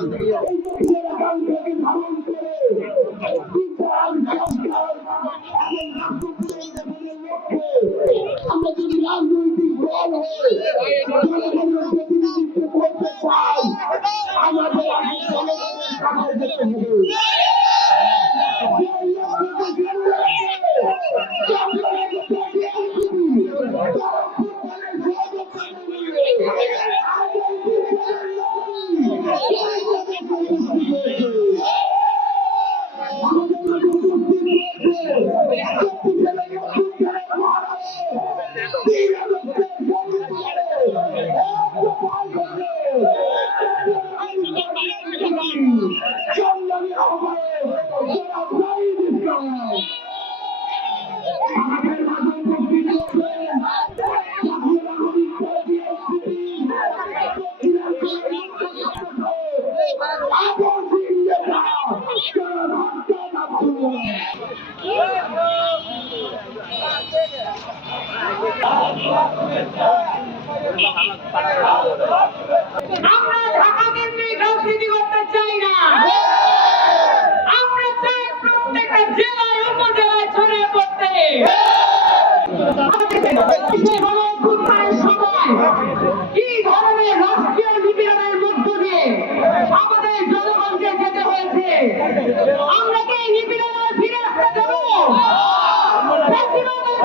আমরা যদি রাজনৈতিক দল হয়ে জনগণের প্রতিনিধিত্ব করতে চাই, আমাদের আগে জনগণের কাছে যেতে হবে। আমরা ঢাকা কেন্দ্রিক রাজনীতি করতে চাই না। আমরা চাই প্রত্যেকটা জেলায় উপজেলায় ছড়িয়ে পড়তে। কি ধরনের রাষ্ট্রীয় নিপীড়নের মধ্য দিয়ে আমাদের জনগণকে যেতে হয়েছে, আমরা কি নিপীড়নে ফিরে আসতে দেবো?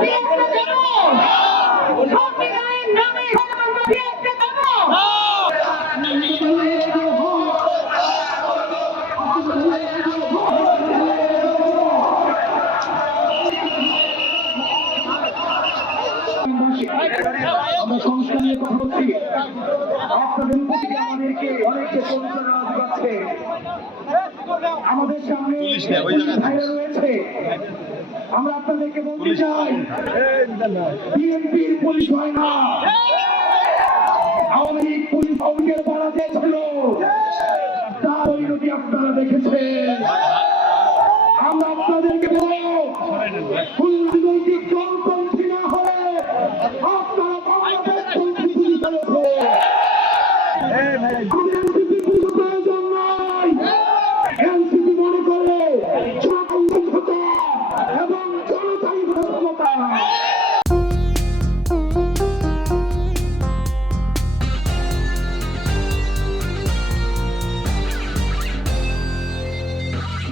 ফিরে আসতে দেবো? সংবিধানের নামে ফিরে আসতে দেবো? আমরা সংস্কার নিয়ে কথা বলছি, আপনাদের প্রতি আমাদেরকে অনেককে পরিচালনা যোগাচ্ছে। আমাদের সামনে রয়েছে, আমরা আপনাদেরকে বলতে চাই, বিএনপির পুলিশ হয় না, আওয়ামী লীগ পুলিশ অঙ্গের বাড়াতে ছিল, তার পরিণতি আপনারা দেখেছেন। আমরা আপনাদেরকে বলব